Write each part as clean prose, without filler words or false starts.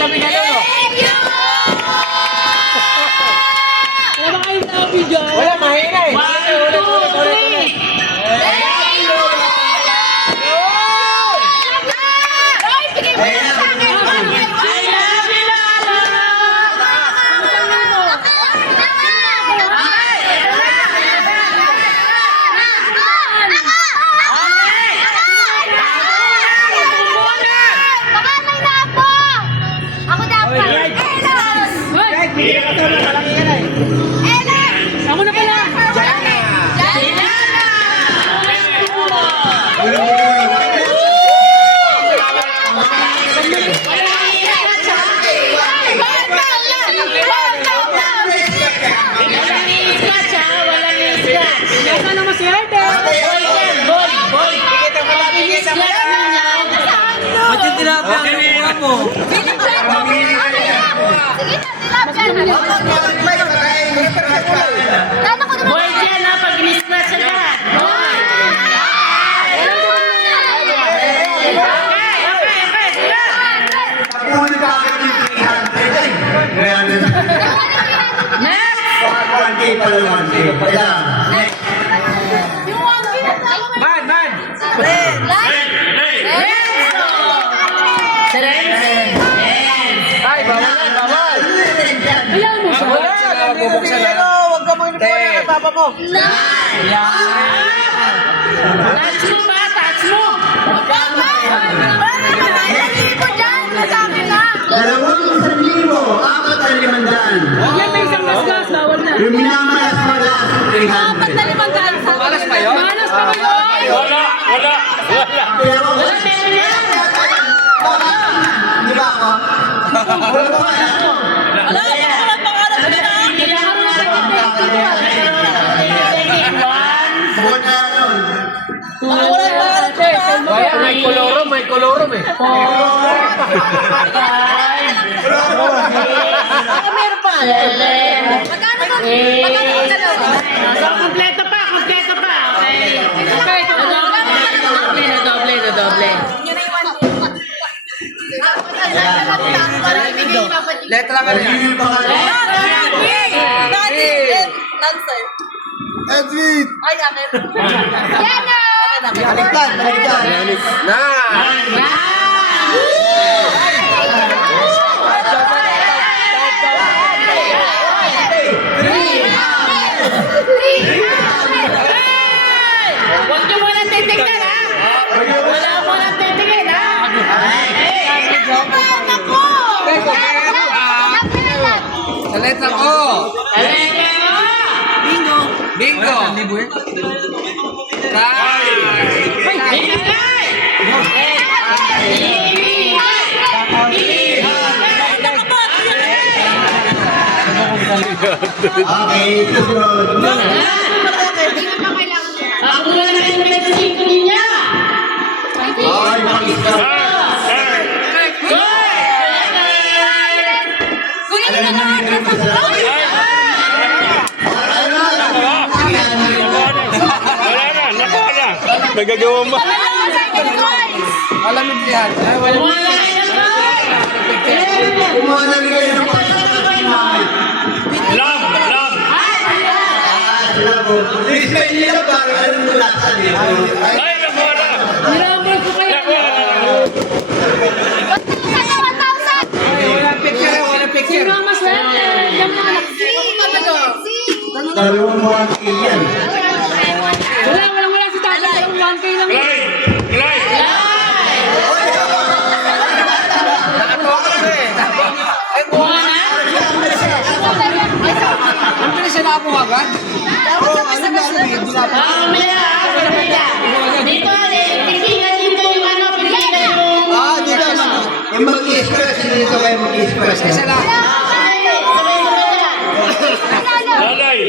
kami na lolo. Wala ba kayong sabi dyan? Wala, mahina eh. 1K pala 1K. Kaya. Man! Ay, bawal. Ayaw mo siya. Bubuksan na. Huwag ka mo inipuan na papa mo. Touch mo ba? Touch mo! Dalawang 1,000, 4,500. Yan may isang gasgas, bawal na. Yung minamalas mo na 300. Malas pa yun? Malas pa ba yun? Wala. Pero Wala meron yan. di ba ako? Wala ba ako? Wala pangalan mo na. Kailangan mo na Buwan na yun. wala pangalan mo na. May kolorom eh. Meron pa. Kompleto pa. Okay. Doble. Letra ka rin. Yung pangalan. Edwin! Baliktad. Na! Huwag niyo muna titignan, ha? Wala mo nang titignan, ha? Sa letra ko. Bingo. Okay, susunod. Ako na lang yung medicine niya. Ay, makita. Kunin niyo na lang. Nakuha na. Nagagawa mo. Alam mo yan. Wala na. Kumuha na rin kayo ng Love. Hindi na parang ano nila sa dito. Ay, nakuha na. Nirambol ko kayo. Nakuha na. Walang picture. Sino ang mas swerte? Yan na anak. Dalawang 1K yan. Wala si Tata. Dalawang 1K lang. Clyde. Nakatuwa ka na eh. Ay, kuha na. Ang bilis siya nakakuha agad. Dito, pilihan dito yung ano, pilihan yung... Dito naman. Yung mag-i-express, dito kayo mag-i-express. Isa lang. Lalay.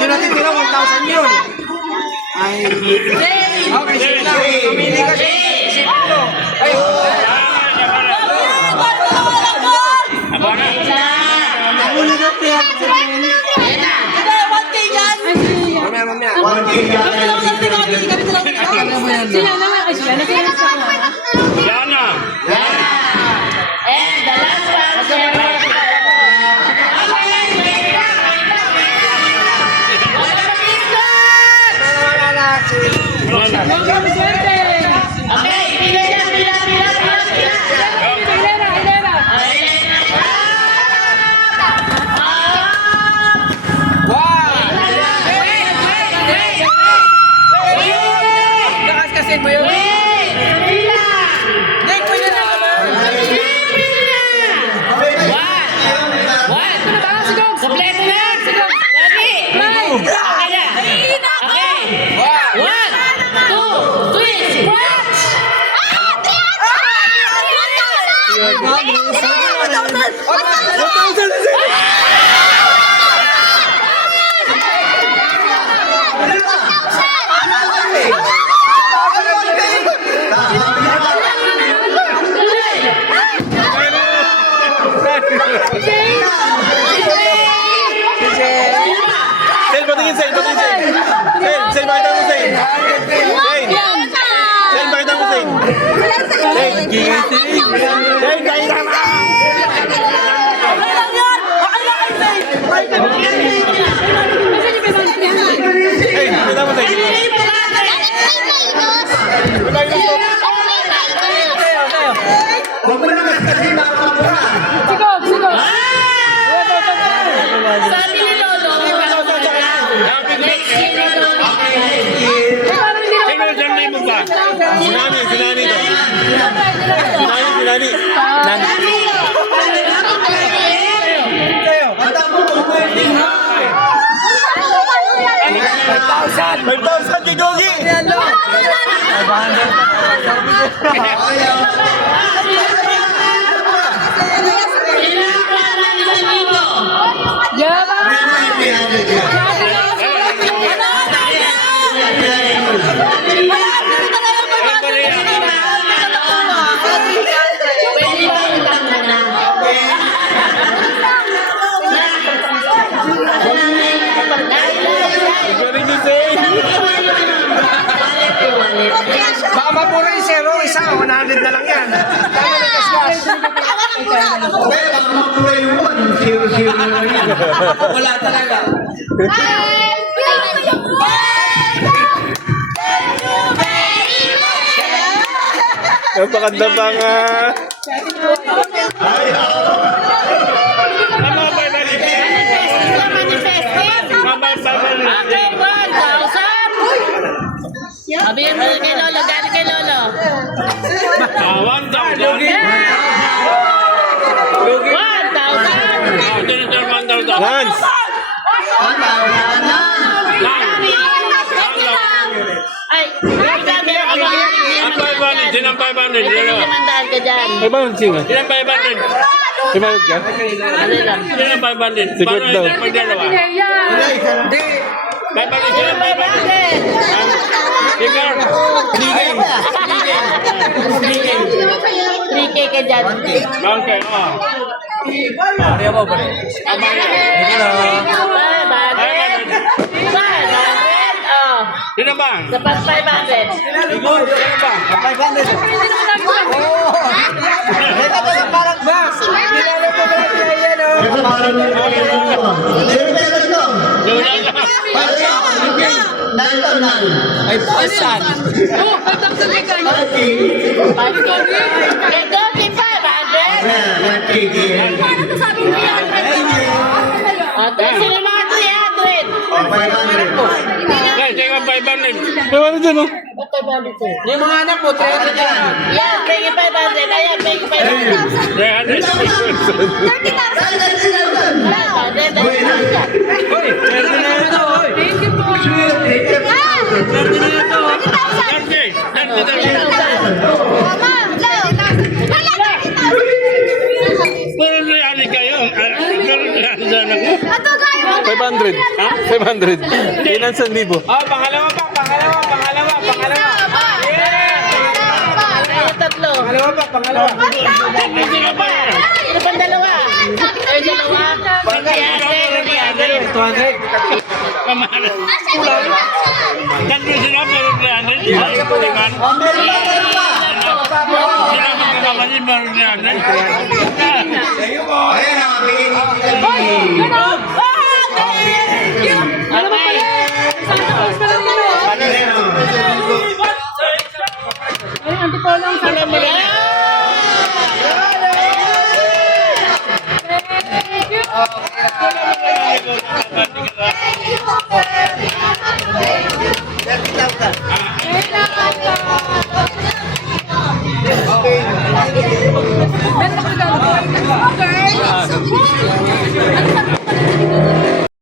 Yun natin tira, 1,000 yun. Ay. Okay, sige lang. Pumili ka siya. Siplo. Ay. Aba na. Huli na 300. 1K yata yung Sila naman. Ay, sila na sila sa Yana. And the last one, okay, pila. Nakakasin mo yun. Nick, pwede na naman. Kompleto na! Ready? Okay na! Okay! 1, 2, 3, scratch! Sel, patingin, Sel, patingin, Sel. Sel, pakita mo, Sel. Sel, pakita mo, Sel. Sel, pakita mo. Sel, pakita mo, Sel. Huwag mo na kasi makakapura. Sabi ni Lolo, next year na daw. Sino ang libo pa? Si Nani to. Si Nani. Bata mo, pwede. 5,000 kay Gogi. Galing ni Sel. Baka mapura yung zero, isa, 100 na lang yan. Kaya na cash. Okay, baka makapura yung 1. 0-0 na lang yan. Wala talaga. Napakanda pa nga. Ano ba yung Okay, 1,000. Sabihin mo kay Lolo, gano'n kay Lolo? 1,000. 1,000. Lance. Ay, sabi ako Ang 500. Sinang 500? limandaan ka dyan. 500 sino? Sinang 500? 500 ka? Ano lang? Sinang 500? Secret daw. Magdalawa. Hindi. 500 sinang 500. Ikaw. 3K ka dyan. Okay, oh. Ariya mo ba rin? 500. Oh, Sino ba? sa pag 500. Sino ba? 500. Oo. Ito ba yung parang box? Pinalo ko ba yan, oh? Ito parang yung Ay, pasan. Kay Goldie 500. Ate, sino mga 300? Okay, sige 500. 500 dyan, oh. Ba't 500 to? Yung mga anak mo, 300 yan. Yan, pegi 500. Ayan, pegi 500. 300. 500. Hoy, 30 na yan ito, hoy. Okay, 30,000. Puro reali kayo. Puro reali sa anak mo. 500. Ha? 500. Ilan 1,000? Oh, pangalawa pa. Ayan, tatlo. Pangalawa. Sino pa? Sino pa dalawa? Ay, dalawa. 300. 200. Kamahalan. Kulang. Tatlo sila pero 300. Oh, meron pa. Sila magkakapatid pero 300. Ayan na, bigyan niyo kita ni... Ano ba pala? Santa Cruz pa lang yun. Ayan o. Ay, antipolong Santa Cruz. Thank you.